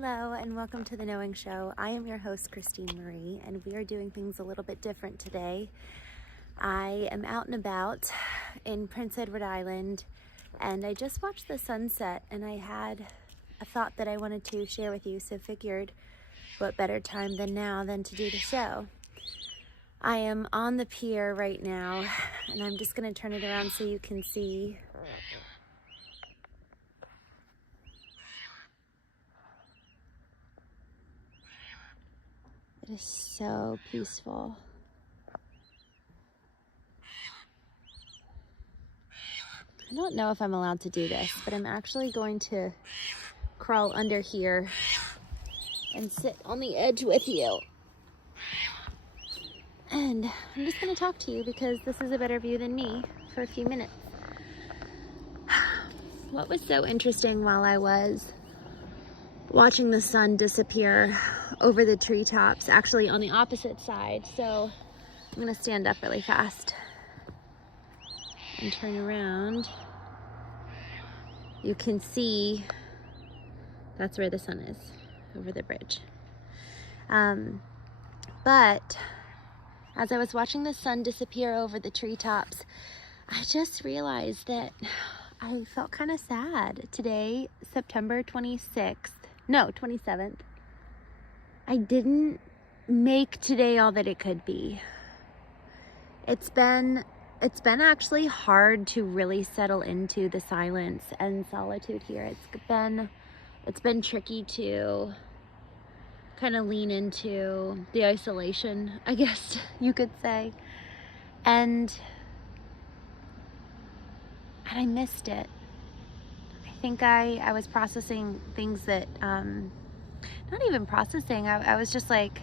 Hello and welcome to the Knowing Show. I am your host, Christine Marie, and we are doing things a little bit different today. I am out and about in Prince Edward Island, and I just watched the sunset, and I had a thought that I wanted to share with you, so figured what better time than now than to do the show. I am on the pier right now, and I'm just going to turn it around so you can see. It is so peaceful. I don't know if I'm allowed to do this, but I'm actually going to crawl under here and sit on the edge with you. And I'm just going to talk to you because this is a better view than me for a few minutes. What was so interesting while I was watching the sun disappear over the treetops, actually on the opposite side. So I'm gonna stand up really fast and turn around. You can see that's where the sun is, over the bridge. But as I was watching the sun disappear over the treetops, I just realized that I felt kind of sad. Today, September 27th, I didn't make today all that it could be. It's been actually hard to really settle into the silence and solitude here. It's been tricky to kind of lean into the isolation, I guess you could say. And I missed it. I think I was processing things that not even processing. I was just like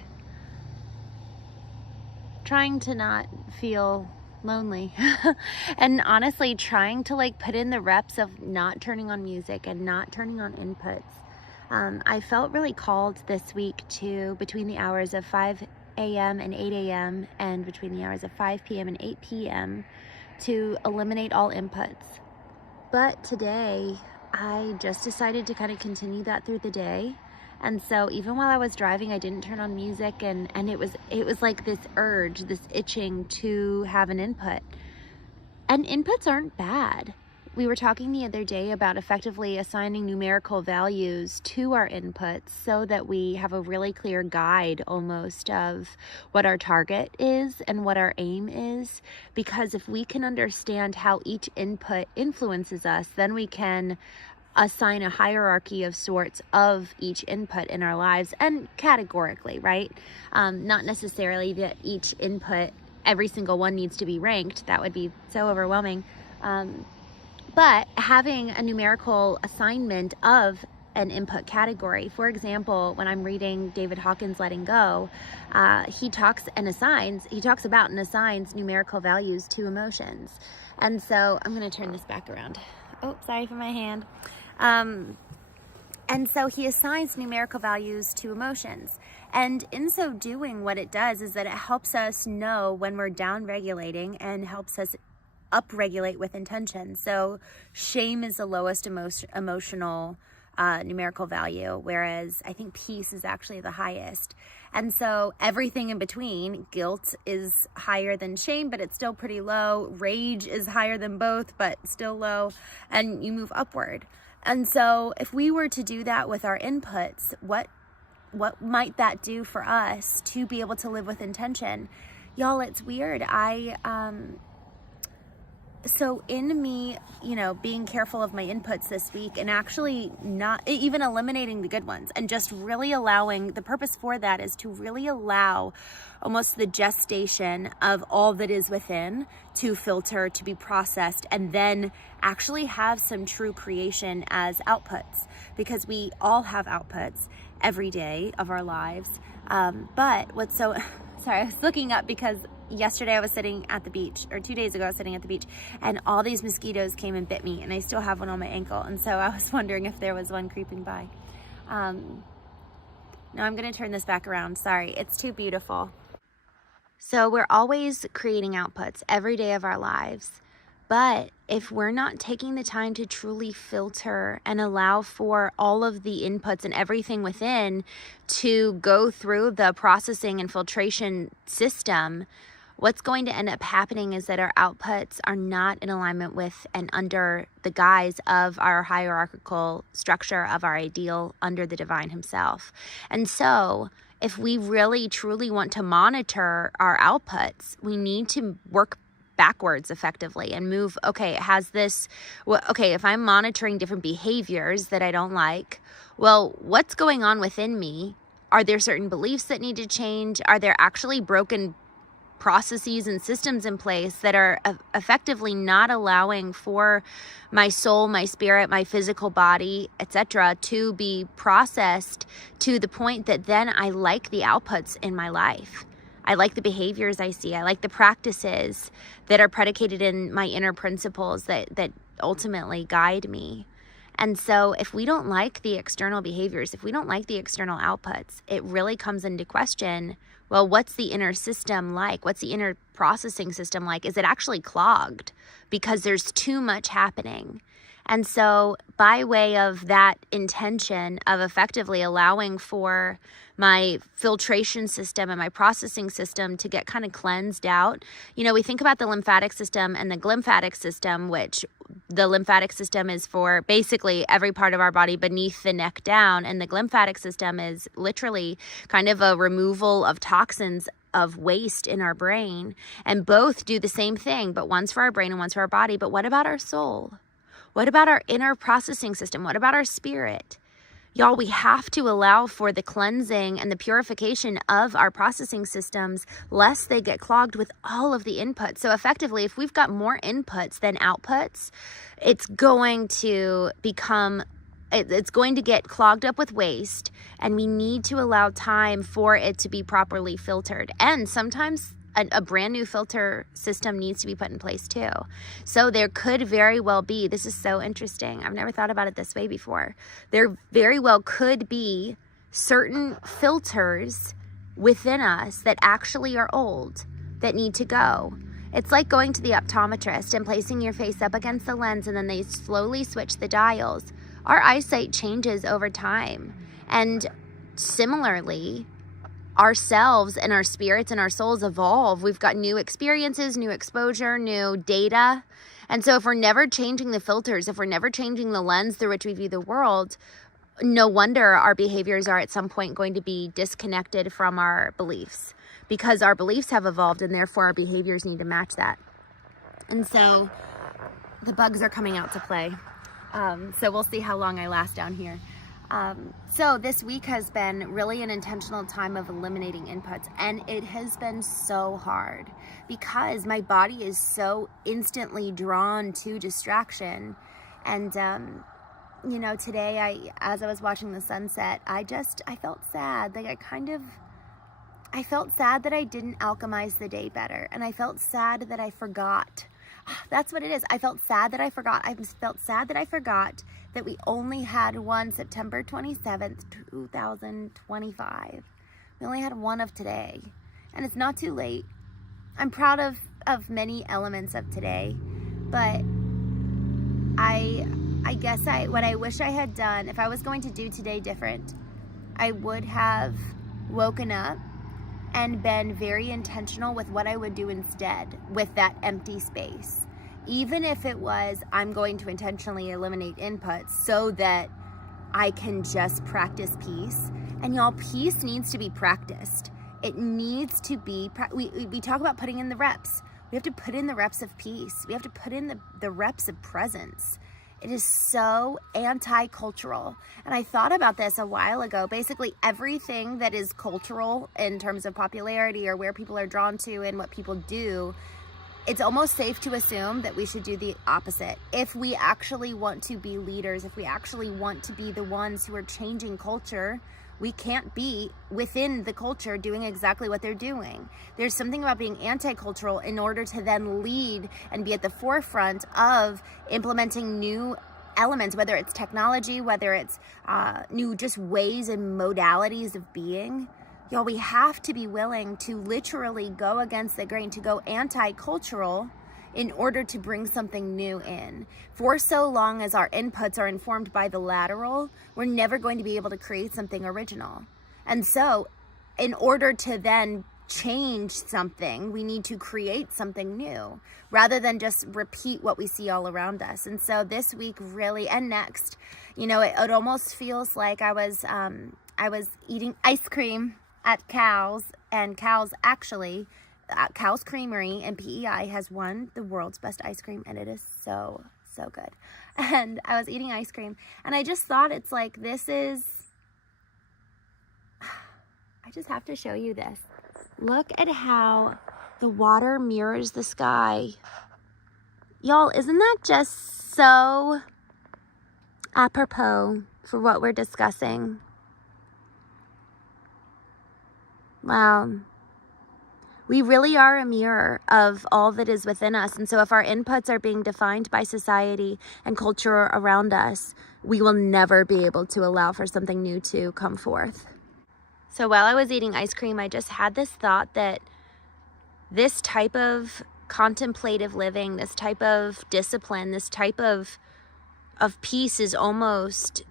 trying to not feel lonely and honestly trying to like put in the reps of not turning on music and not turning on inputs. I felt really called this week to, between the hours of 5 a.m. and 8 a.m. and between the hours of 5 p.m. and 8 p.m. to eliminate all inputs. But today I just decided to kind of continue that through the day. And so even while I was driving, I didn't turn on music, and it was like this urge, this itching to have an input. And inputs aren't bad. We were talking the other day about effectively assigning numerical values to our inputs so that we have a really clear guide almost of what our target is and what our aim is. Because if we can understand how each input influences us, then we can assign a hierarchy of sorts of each input in our lives, and categorically, right? Not necessarily that each input, every single one needs to be ranked. That would be so overwhelming. But having a numerical assignment of an input category. For example, when I'm reading David Hawkins' Letting Go, he talks about and assigns numerical values to emotions. And so I'm going to turn this back around. Oh, sorry for my hand. And so he assigns numerical values to emotions. And in so doing, what it does is that it helps us know when we're down regulating and helps us upregulate with intention. So shame is the lowest emotional numerical value, whereas I think peace is actually the highest. And so everything in between, guilt is higher than shame, but it's still pretty low. Rage is higher than both, but still low, and you move upward. And so if we were to do that with our inputs, what might that do for us to be able to live with intention? Y'all, it's weird. So in me, being careful of my inputs this week and actually not even eliminating the good ones and just really allowing, the purpose for that is to really allow almost the gestation of all that is within to filter, to be processed, and then actually have some true creation as outputs, because we all have outputs every day of our lives. But what's so, sorry, I was looking up because yesterday I was sitting at the beach, or 2 days ago I was sitting at the beach, and all these mosquitoes came and bit me, and I still have one on my ankle, and so I was wondering if there was one creeping by. Now I'm going to turn this back around. Sorry, it's too beautiful. So we're always creating outputs every day of our lives, But if we're not taking the time to truly filter and allow for all of the inputs and everything within to go through the processing and filtration system, what's going to end up happening is that our outputs are not in alignment with and under the guise of our hierarchical structure of our ideal under the divine himself. And so if we really truly want to monitor our outputs, we need to work backwards effectively and move, okay, if I'm monitoring different behaviors that I don't like, well, what's going on within me? Are there certain beliefs that need to change? Are there actually broken processes and systems in place that are effectively not allowing for my soul, my spirit, my physical body, etc., to be processed to the point that then I like the outputs in my life? I like the behaviors I see. I like the practices that are predicated in my inner principles that ultimately guide me. And so if we don't like the external behaviors, if we don't like the external outputs, it really comes into question, well, what's the inner system like? What's the inner processing system like? Is it actually clogged because there's too much happening? And so by way of that intention of effectively allowing for my filtration system and my processing system to get kind of cleansed out, we think about the lymphatic system and the glymphatic system, which the lymphatic system is for basically every part of our body beneath the neck down. And the glymphatic system is literally kind of a removal of toxins of waste in our brain. And both do the same thing, but one's for our brain and one's for our body. But what about our soul? What about our inner processing system? What about our spirit? Y'all, we have to allow for the cleansing and the purification of our processing systems, lest they get clogged with all of the inputs. So effectively, if we've got more inputs than outputs, it's going to get clogged up with waste, and we need to allow time for it to be properly filtered. And sometimes a brand new filter system needs to be put in place too. So there could very well be, this is so interesting, I've never thought about it this way before. There very well could be certain filters within us that actually are old, that need to go. It's like going to the optometrist and placing your face up against the lens, and then they slowly switch the dials. Our eyesight changes over time. And similarly, ourselves and our spirits and our souls evolve. We've got new experiences, new exposure, new data. And so if we're never changing the filters, if we're never changing the lens through which we view the world, no wonder our behaviors are at some point going to be disconnected from our beliefs, because our beliefs have evolved and therefore our behaviors need to match that. And so the bugs are coming out to play. So we'll see how long I last down here. So this week has been really an intentional time of eliminating inputs, and it has been so hard because my body is so instantly drawn to distraction. And, today as I was watching the sunset, I felt sad. Like I felt sad that I didn't alchemize the day better. And I felt sad that I forgot. That's what it is. I felt sad that I forgot. I felt sad that I forgot that we only had one September 27th, 2025. We only had one of today. And it's not too late. I'm proud of many elements of today. But I guess what I wish I had done, if I was going to do today different, I would have woken up and been very intentional with what I would do instead with that empty space. Even if it was, I'm going to intentionally eliminate inputs so that I can just practice peace. And y'all, peace needs to be practiced. It needs to be, we talk about putting in the reps. We have to put in the reps of peace. We have to put in the reps of presence. It is so anti-cultural. And I thought about this a while ago. Basically, everything that is cultural in terms of popularity or where people are drawn to and what people do, it's almost safe to assume that we should do the opposite. If we actually want to be leaders, if we actually want to be the ones who are changing culture, we can't be within the culture doing exactly what they're doing. There's something about being anti-cultural in order to then lead and be at the forefront of implementing new elements, whether it's technology, whether it's new just ways and modalities of being. Y'all, we have to be willing to literally go against the grain, to go anti-cultural in order to bring something new in. For so long as our inputs are informed by the lateral, we're never going to be able to create something original. And so in order to then change something, we need to create something new rather than just repeat what we see all around us. And so this week really, and next, you know, it almost feels like I was eating ice cream at 𝐤𝐢𝐥𝐲, and 𝐤𝐢𝐥𝐲 actually, 𝐤𝐢𝐥𝐲 Creamery in PEI has won the world's best ice cream, and it is so good. And I was eating ice cream, and I just thought, it's like, this is, I just have to show you this. Look at how the water mirrors the sky. Y'all, isn't that just so apropos for what we're discussing? Wow. We really are a mirror of all that is within us. And so if our inputs are being defined by society and culture around us, we will never be able to allow for something new to come forth. So while I was eating ice cream, I just had this thought that this type of contemplative living, this type of discipline, this type of peace is almost,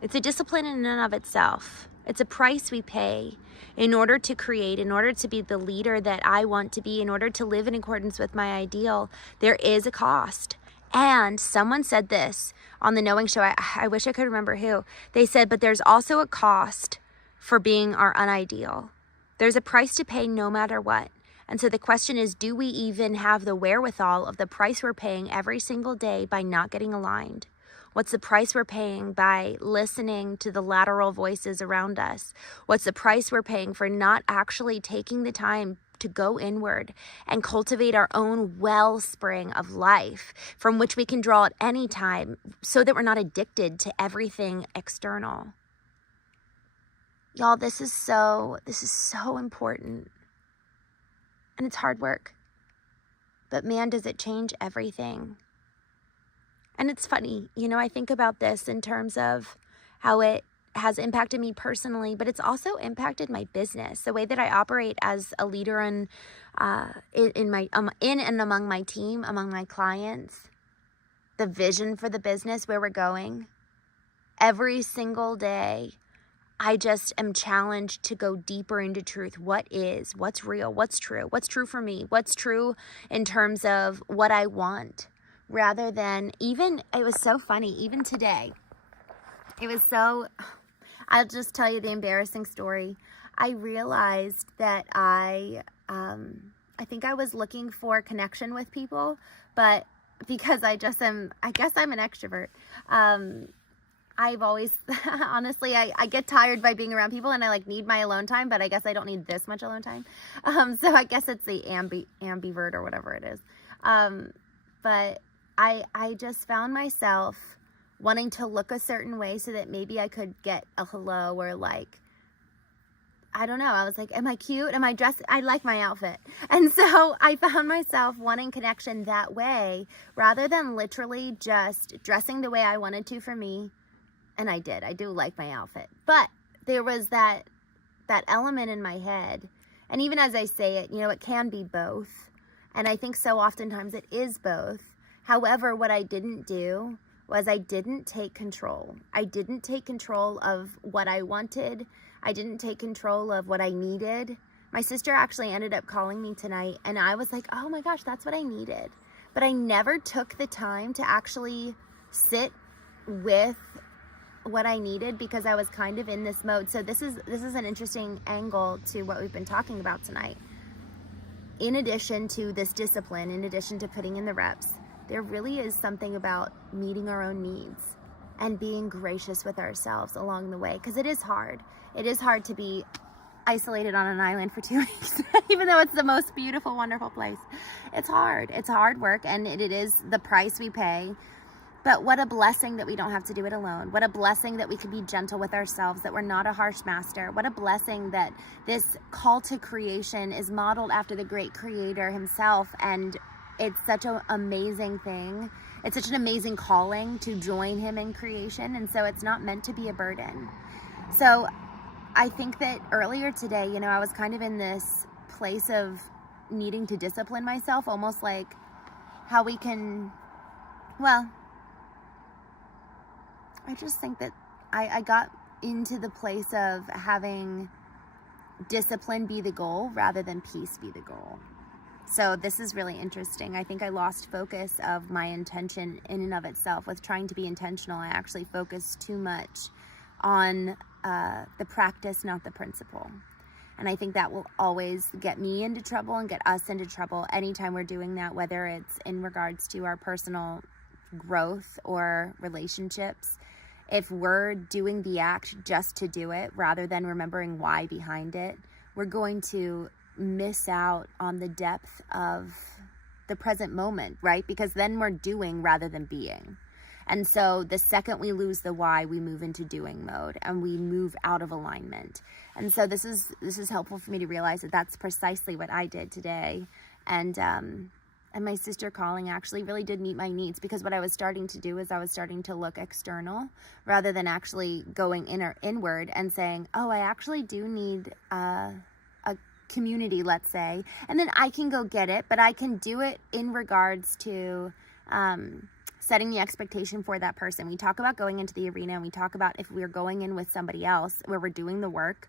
it's a discipline in and of itself. It's a price we pay in order to create, in order to be the leader that I want to be, in order to live in accordance with my ideal. There is a cost. And someone said this on the Knowing Show. I wish I could remember who. They said, but there's also a cost for being our unideal. There's a price to pay no matter what. And so the question is, do we even have the wherewithal of the price we're paying every single day by not getting aligned? What's the price we're paying by listening to the lateral voices around us? What's the price we're paying for not actually taking the time to go inward and cultivate our own wellspring of life from which we can draw at any time, so that we're not addicted to everything external? Y'all, this is so important. And it's hard work. But man, does it change everything. And it's funny, you know, I think about this in terms of how it has impacted me personally, but it's also impacted my business, the way that I operate as a leader in and among my team, among my clients, the vision for the business, where we're going. Every single day, I just am challenged to go deeper into truth. What is, what's real, what's true for me, what's true in terms of what I want, rather than even, it was so funny, even today, I'll just tell you the embarrassing story. I realized that I think I was looking for connection with people, but because I guess I'm an extrovert. I've always, honestly, I get tired by being around people, and I need my alone time, but I guess I don't need this much alone time. So I guess it's the ambivert or whatever it is. But I just found myself wanting to look a certain way so that maybe I could get a hello, or I don't know. I was like, am I cute? Am I dressed? I like my outfit. And so I found myself wanting connection that way, rather than literally just dressing the way I wanted to for me. And I do like my outfit. But there was that element in my head. And even as I say it, you know, it can be both. And I think so oftentimes it is both. However, what I didn't do was I didn't take control. I didn't take control of what I wanted. I didn't take control of what I needed. My sister actually ended up calling me tonight, and I was like, oh my gosh, that's what I needed. But I never took the time to actually sit with what I needed, because I was kind of in this mode. So this is an interesting angle to what we've been talking about tonight. In addition to this discipline, in addition to putting in the reps, there really is something about meeting our own needs and being gracious with ourselves along the way, because it is hard. It is hard to be isolated on an island for 2 weeks, even though it's the most beautiful, wonderful place. It's hard. It's hard work, and it is the price we pay. But what a blessing that we don't have to do it alone. What a blessing that we can be gentle with ourselves, that we're not a harsh master. What a blessing that this call to creation is modeled after the great creator himself. And it's such an amazing thing. It's such an amazing calling to join him in creation. And so it's not meant to be a burden. So I think that earlier today, you know, I was kind of in this place of needing to discipline myself, almost like how we can, well, I just think that I got into the place of having discipline be the goal rather than peace be the goal. So this is really interesting. I think I lost focus of my intention in and of itself. With trying to be intentional, I actually focused too much on the practice, not the principle. And I think that will always get me into trouble and get us into trouble anytime we're doing that, whether it's in regards to our personal growth or relationships. If we're doing the act just to do it rather than remembering why behind it, we're going to miss out on the depth of the present moment, right? Because then we're doing rather than being. And so the second we lose the why, we move into doing mode and we move out of alignment. And so this is helpful for me to realize that that's precisely what I did today. And my sister calling actually really did meet my needs, because what I was starting to do is I was starting to look external rather than actually going inward and saying, oh, I actually do need a community, let's say, and then I can go get it, but I can do it in regards to setting the expectation for that person. We talk about going into the arena, and we talk about if we're going in with somebody else where we're doing the work,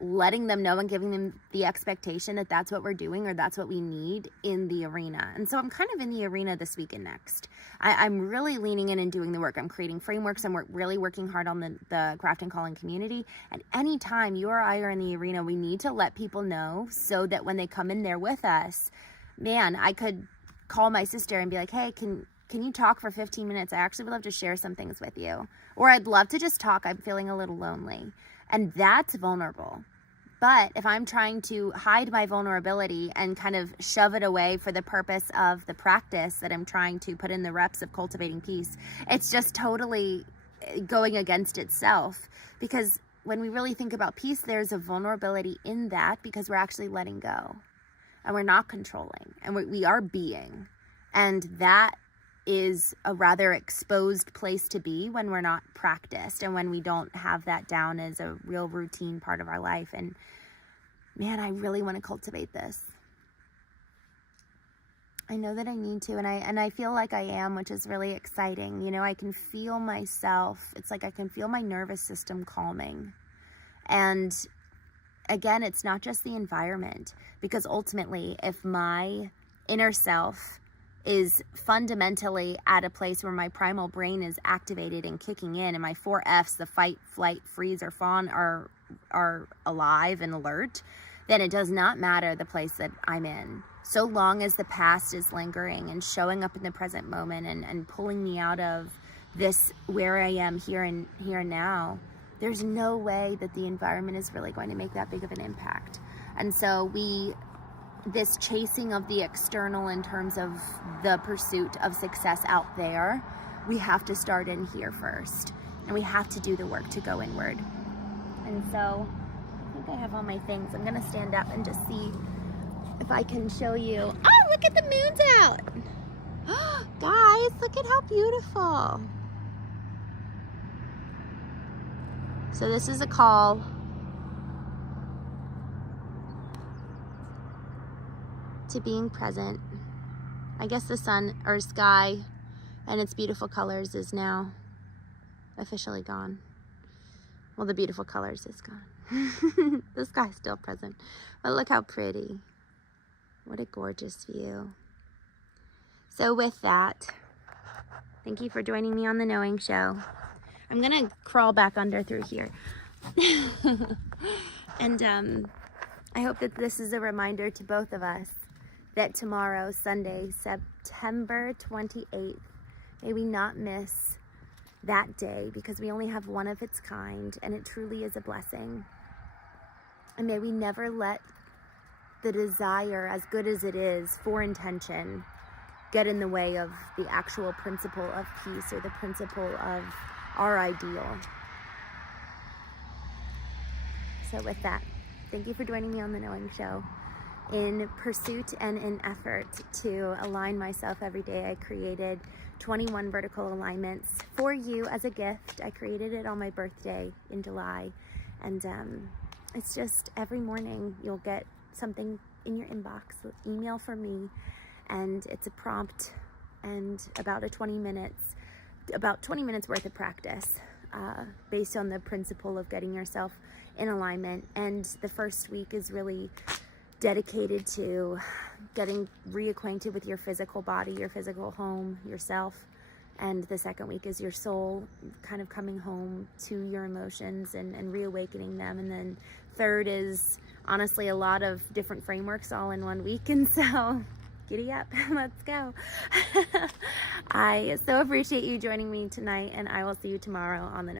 letting them know and giving them the expectation that that's what we're doing or that's what we need in the arena. And so I'm kind of in the arena this week and next. I'm really leaning in and doing the work. I'm creating frameworks. I'm really working hard on the craft and calling community. And anytime you or I are in the arena, we need to let people know so that when they come in there with us, man, I could call my sister and be like, hey, can you talk for 15 minutes? I actually would love to share some things with you. Or I'd love to just talk. I'm feeling a little lonely. And that's vulnerable. But if I'm trying to hide my vulnerability and kind of shove it away for the purpose of the practice that I'm trying to put in the reps of cultivating peace, it's just totally going against itself. Because when we really think about peace, there's a vulnerability in that, because we're actually letting go and we're not controlling and we are being. And that is a rather exposed place to be when we're not practiced and when we don't have that down as a real routine part of our life. And man, I really want to cultivate this. I know that I need to, and I feel like I am, which is really exciting. You know, I can feel myself. It's like I can feel my nervous system calming. And again, it's not just the environment, because ultimately, if my inner self is fundamentally at a place where my primal brain is activated and kicking in, and my 4 F's, the fight, flight, freeze, or fawn, are alive and alert, then it does not matter the place that I'm in. So long as the past is lingering and showing up in the present moment and pulling me out of this where I am here and now, there's no way that the environment is really going to make that big of an impact. And so this chasing of the external in terms of the pursuit of success out there, we have to start in here first, and we have to do the work to go inward. And so I think I have all my things. I'm gonna stand up and just see if I can show you. Oh, look at the moon's out. Guys, look at how beautiful. So this is a call to being present. I guess the sun or sky and its beautiful colors is now officially gone. Well, the beautiful colors is gone. The sky's still present, but look how pretty. What a gorgeous view. So with that, thank you for joining me on the Knowing Show. I'm gonna crawl back under through here. And I hope that this is a reminder to both of us that tomorrow, Sunday, September 28th, may we not miss that day, because we only have one of its kind, and it truly is a blessing. And may we never let the desire, as good as it is, for intention, get in the way of the actual principle of peace or the principle of our ideal. So with that, thank you for joining me on the Knowing Show. In pursuit and in effort to align myself every day, I created 21 vertical alignments for you as a gift. I created it on my birthday in July. And it's just every morning you'll get something in your inbox, email from me, and it's a prompt and about 20 minutes worth of practice based on the principle of getting yourself in alignment. And the first week is really dedicated to getting reacquainted with your physical body, your physical home, yourself. And the second week is your soul kind of coming home to your emotions and reawakening them. And then third is honestly a lot of different frameworks all in one week. And so giddy up, let's go. I so appreciate you joining me tonight, and I will see you tomorrow on the